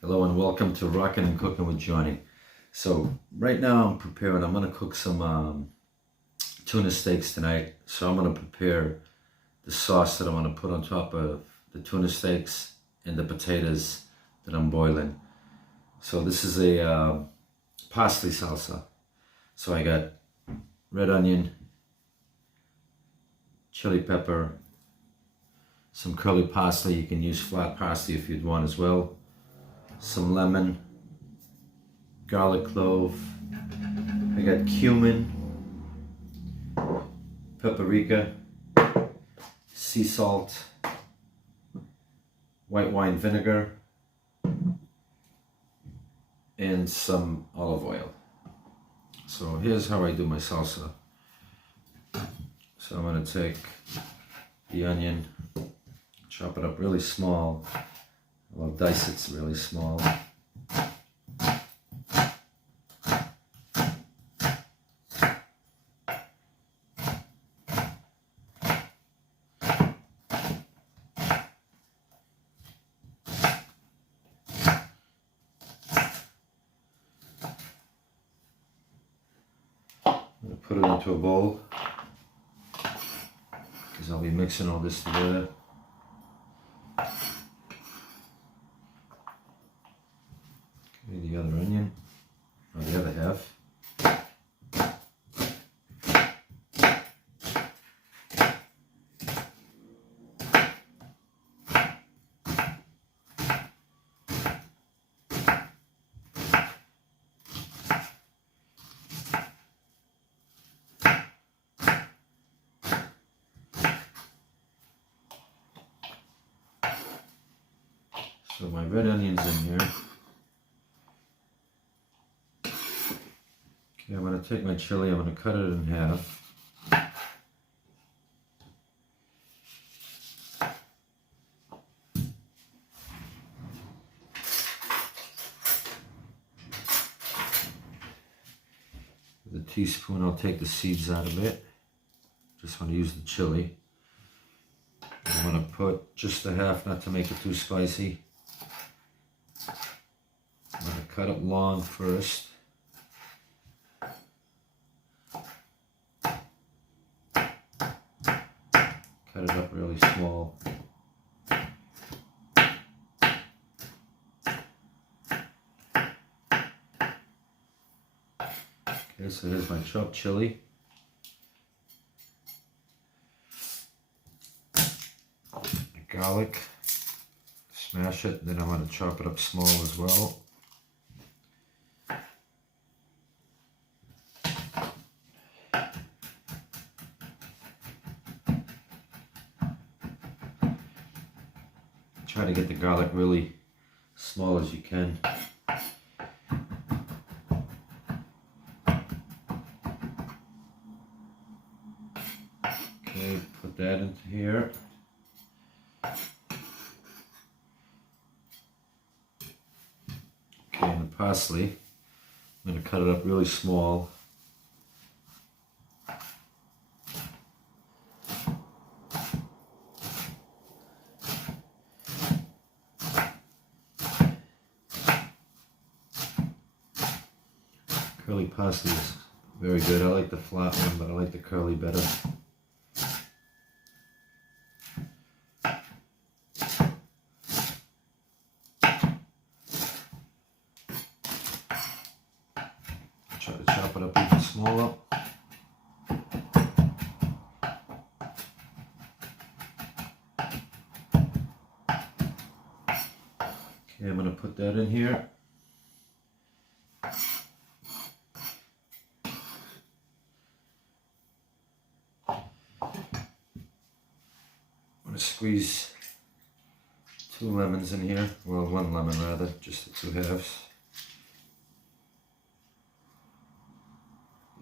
Hello and welcome to Rockin' and Cooking with Johnny. So right now I'm going to cook some tuna steaks tonight. So I'm going to prepare the sauce that I'm going to put on top of the tuna steaks and the potatoes that I'm boiling. So this is a parsley salsa. So I got red onion, chili pepper, some curly parsley. You can use flat parsley if you'd want as well. Some lemon, garlic clove, I got cumin, paprika, sea salt, white wine vinegar, and some olive oil. So here's how I do my salsa. So I'm going to take the onion, chop it up really small. I'll dice it really small. I'm going to put it into a bowl because I'll be mixing all this together. The other onion, or the other half. So my red onion's in here. Okay, I'm going to take my chili, I'm going to cut it in half. With a teaspoon, I'll take the seeds out of it. Just want to use the chili. I'm going to put just a half, not to make it too spicy. I'm going to cut it long first. Cut it up really small. Okay, so here's my chopped chili. Garlic. Smash it, then I'm going to chop it up small as well. Try to get the garlic really small as you can. Okay, put that into here. Okay, and the parsley, I'm going to cut it up really small. Curly parsley is very good. I like the flat one, but I like the curly better. Try to chop it up even smaller. Okay, I'm going to put that in here. I'm going to squeeze 2 lemons in here. Well, 1 lemon rather, just the 2 halves.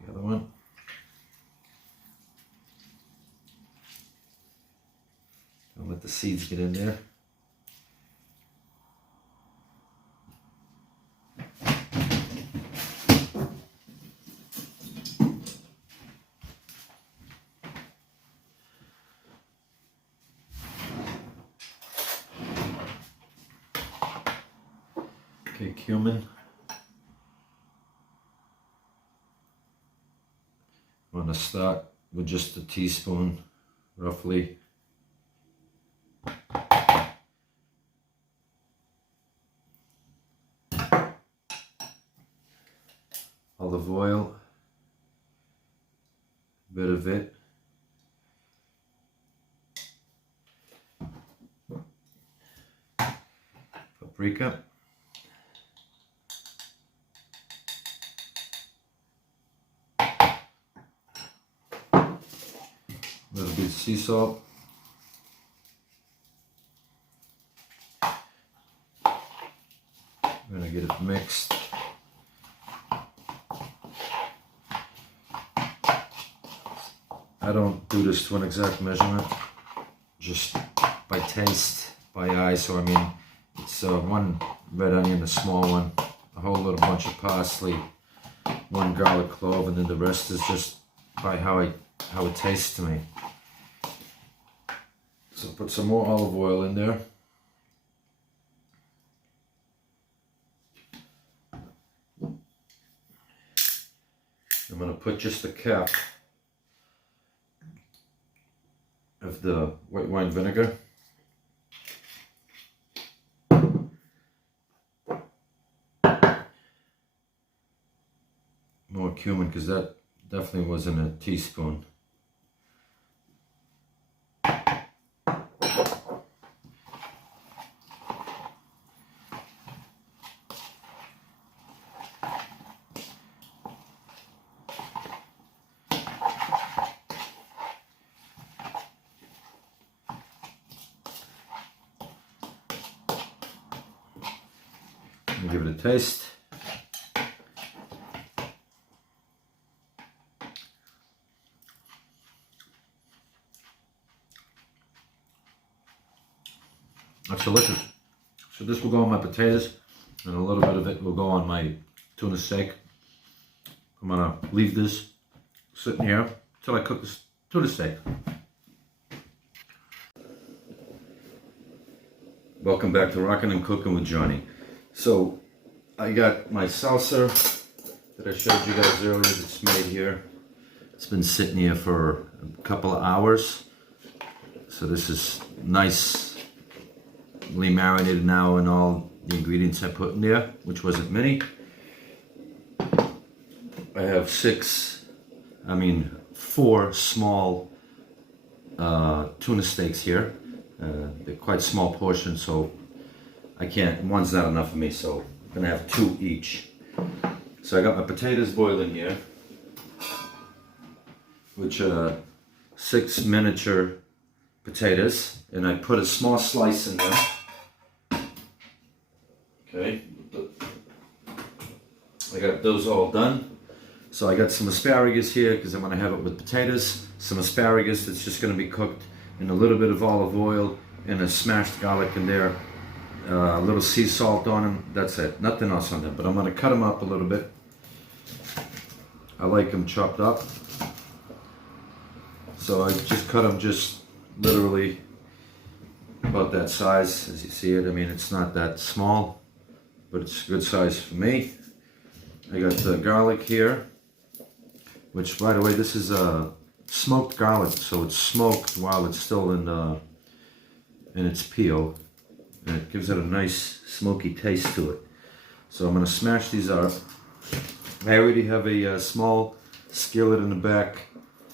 The other one. I'll let the seeds get in there. Okay, cumin. I'm going to start with just a teaspoon, roughly. Olive oil, a bit of it. Paprika. A little bit of sea salt. I'm going to get it mixed. I don't do this to an exact measurement, just by taste, by eye. So I mean, it's one red onion, a small one, a whole little bunch of parsley, one garlic clove, and then the rest is just by how it tastes to me. So put some more olive oil in there. I'm going to put just a cap of the white wine vinegar. More cumin, because that definitely wasn't a teaspoon. Give it a taste. That's delicious. So this will go on my potatoes, and a little bit of it will go on my tuna steak. I'm gonna leave this sitting here until I cook this tuna steak. Welcome back to Rockin' and Cooking with Johnny. So I got my salsa that I showed you guys earlier that's made here. It's been sitting here for a couple of hours. So this is nicely marinated now in all the ingredients I put in there, which wasn't many. I have four small tuna steaks here. They're quite small portions, so one's not enough for me, so I'm gonna have two each. So I got my potatoes boiling here, which are 6 miniature potatoes, and I put a small slice in there. Okay, I got those all done. So I got some asparagus here because I'm gonna have it with potatoes. Some asparagus that's just gonna be cooked in a little bit of olive oil and a smashed garlic in there. A little sea salt on them, that's it, nothing else on them. But I'm going to cut them up a little bit. I like them chopped up. So I just cut them just literally about that size, as you see it. I mean, it's not that small, but it's a good size for me. I got the garlic here, which, by the way, this is smoked garlic, so it's smoked while it's still in its peel. And it gives it a nice smoky taste to it. So I'm going to smash these up. I already have a small skillet in the back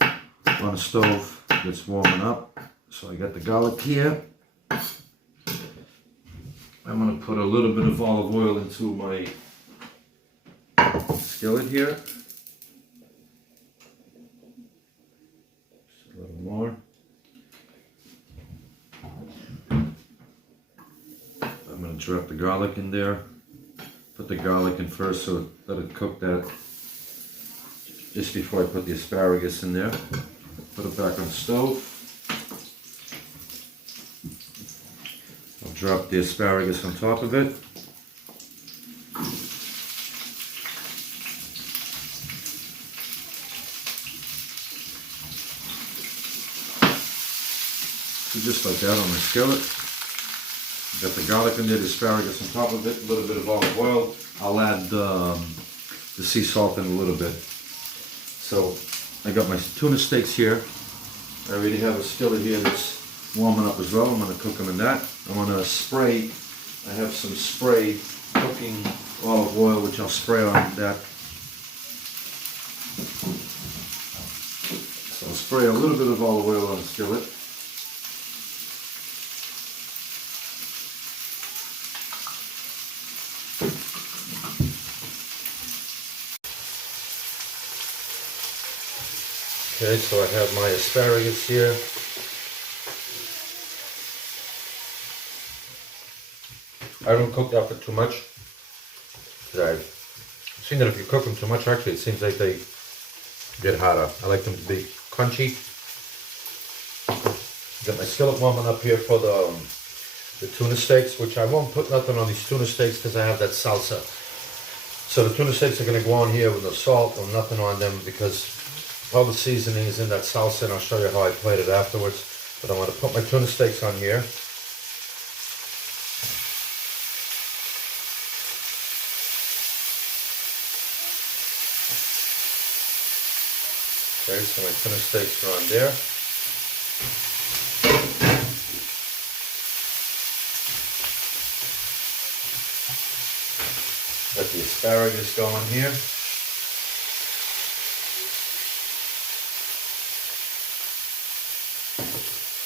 on the stove that's warming up. So I got the garlic here. I'm going to put a little bit of olive oil into my skillet here. Just a little more. I'm going to drop the garlic in there. Put the garlic in first, so let it cook that just before I put the asparagus in there. Put it back on the stove. I'll drop the asparagus on top of it. So just like that on the skillet. Got the garlic in there, the asparagus on top of it, a little bit of olive oil. I'll add the sea salt in a little bit. So I got my tuna steaks here. I already have a skillet here that's warming up as well. I'm going to cook them in that. I'm going to spray. I have some spray cooking olive oil, which I'll spray on that. So I'll spray a little bit of olive oil on the skillet. Okay, so I have my asparagus here. I don't cook that for too much. I've seen that if you cook them too much, actually it seems like they get hotter. I like them to be crunchy. Got my skillet warming up here for the tuna steaks, which I won't put nothing on these tuna steaks because I have that salsa. So the tuna steaks are going to go on here with no salt or nothing on them because all the seasoning is in that salsa, and I'll show you how I plate it afterwards. But I'm going to put my tuna steaks on here. Okay, so my tuna steaks are on there. Let the asparagus go on here.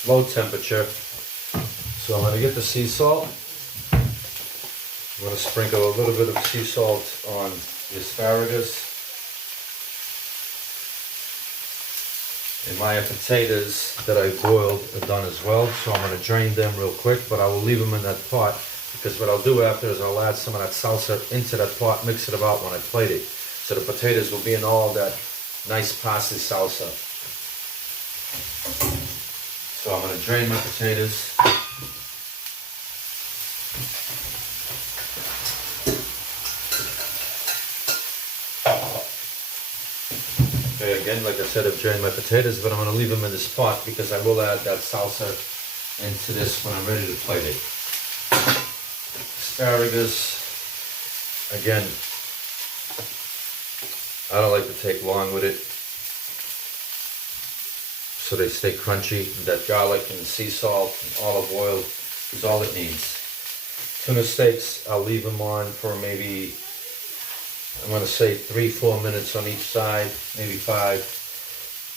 Low temperature. So I'm going to get the sea salt. I'm going to sprinkle a little bit of sea salt on the asparagus. And my potatoes that I boiled are done as well, so I'm going to drain them real quick, but I will leave them in that pot because what I'll do after is I'll add some of that salsa into that pot, mix it about when I plate it. So the potatoes will be in all that nice parsley salsa. So I'm going to drain my potatoes. Okay, again, like I said, I've drained my potatoes, but I'm going to leave them in this pot because I will add that salsa into this when I'm ready to plate it. Asparagus, again, I don't like to take long with it, so they stay crunchy. That garlic and sea salt and olive oil is all it needs. Tuna steaks, I'll leave them on for maybe, I'm going to say 3-4 minutes on each side, maybe 5.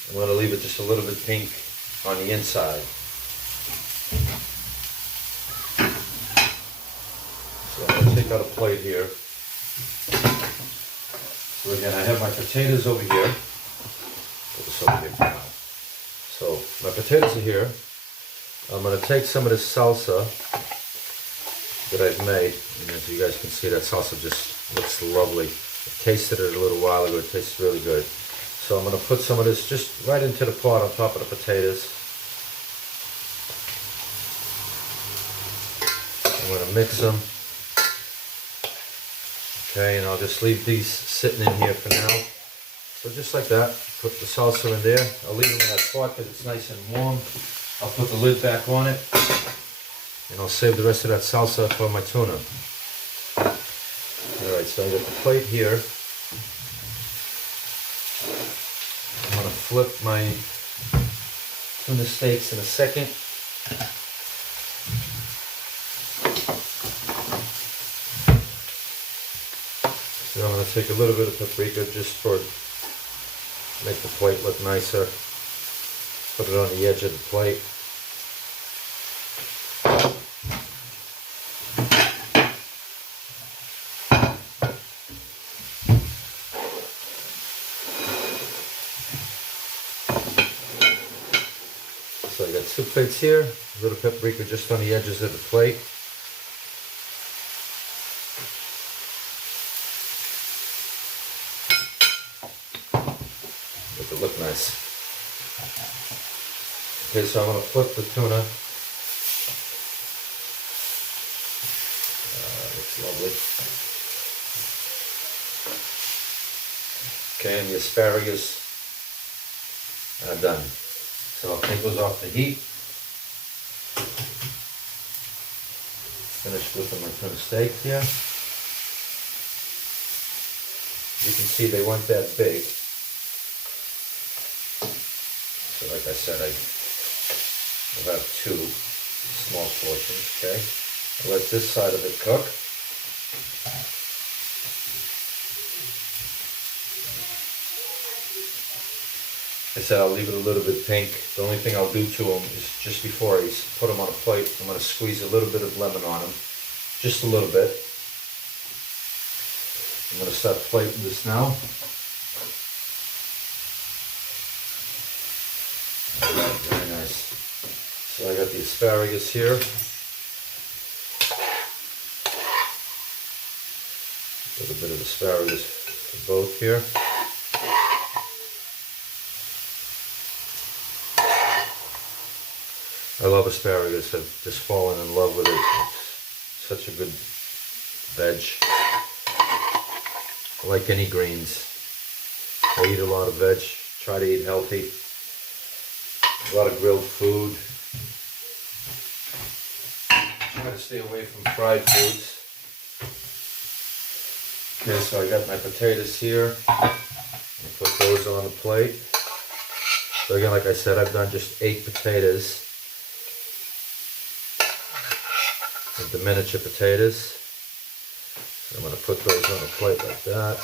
I'm going to leave it just a little bit pink on the inside. So I'm going to take out a plate here. So again, I have my potatoes over here. Put this over here for now. So my potatoes are here. I'm going to take some of this salsa that I've made, and as you guys can see, that salsa just looks lovely. I tasted it a little while ago. It tastes really good. So I'm going to put some of this just right into the pot on top of the potatoes. I'm going to mix them. Okay, and I'll just leave these sitting in here for now. So just like that, put the salsa in there. I'll leave them in that pot because it's nice and warm. I'll put the lid back on it, and I'll save the rest of that salsa for my tuna. Alright, so I got the plate here. I'm going to flip my tuna steaks in a second. So I'm going to take a little bit of paprika just for make the plate look nicer. Put it on the edge of the plate. So I got 2 plates here, a little paprika just on the edges of the plate. Make it look nice. Okay, so I'm going to flip the tuna. Looks lovely. Okay, and the asparagus are done. So I'll take those off the heat. Finished with my tuna steak here. You can see they weren't that big. So like I said, I will have 2 small portions, okay? I'll let this side of it cook. I said I'll leave it a little bit pink. The only thing I'll do to them is just before I put them on a plate, I'm going to squeeze a little bit of lemon on them. Just a little bit. I'm going to start plating this now. Very nice. So I got the asparagus here. A little bit of asparagus for both here. I love asparagus. I've just fallen in love with it. It's such a good veg. I like any greens. I eat a lot of veg. Try to eat healthy. A lot of grilled food. Try to stay away from fried foods. Okay, so I got my potatoes here. I'll put those on the plate. So again, like I said, I've done just 8 potatoes. With the miniature potatoes. So I'm going to put those on a plate like that.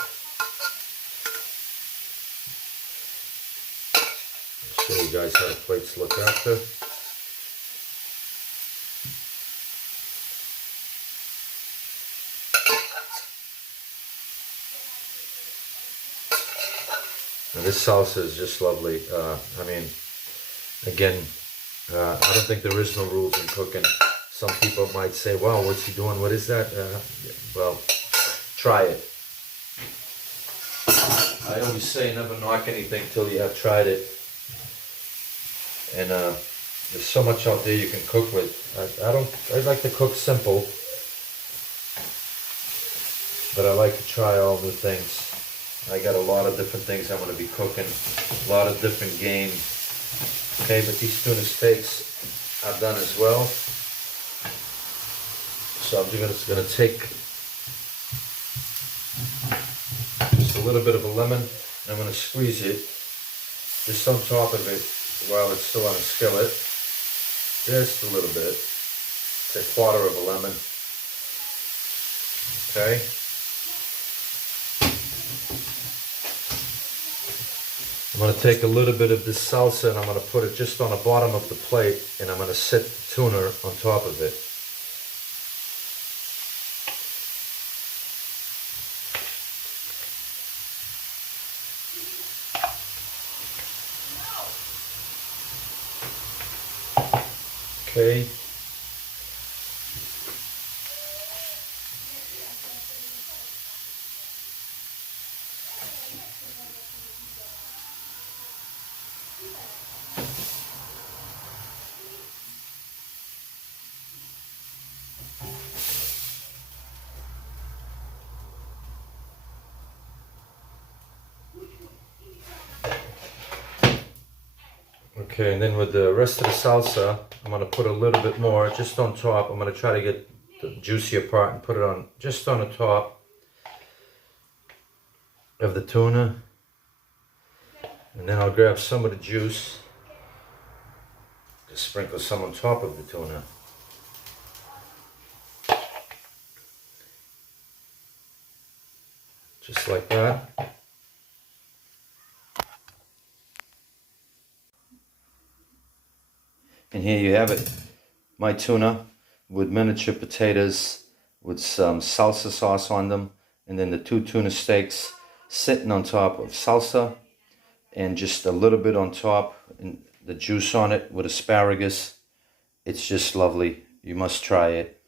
I'll show you guys how the plates look after. And this salsa is just lovely. I mean, again, I don't think there is no rules in cooking. Some people might say, wow, what's he doing? What is that? Well, try it. I always say never knock anything till you have tried it. And there's so much out there you can cook with. I like to cook simple. But I like to try all new things. I got a lot of different things I'm going to be cooking. A lot of different game. Okay, but these tuna steaks I've done as well. So I'm just going to take just a little bit of a lemon, and I'm going to squeeze it just on top of it while it's still on a skillet. Just a little bit. It's a quarter of a lemon. Okay. I'm going to take a little bit of this salsa and I'm going to put it just on the bottom of the plate, and I'm going to set the tuna on top of it. Okay. Okay, and then with the rest of the salsa, I'm going to put a little bit more just on top. I'm going to try to get the juicier part and put it on just on the top of the tuna. And then I'll grab some of the juice, just sprinkle some on top of the tuna. Just like that. And here you have it, my tuna with miniature potatoes with some salsa sauce on them, and then the 2 tuna steaks sitting on top of salsa and just a little bit on top and the juice on it with asparagus. It's just lovely. You must try it.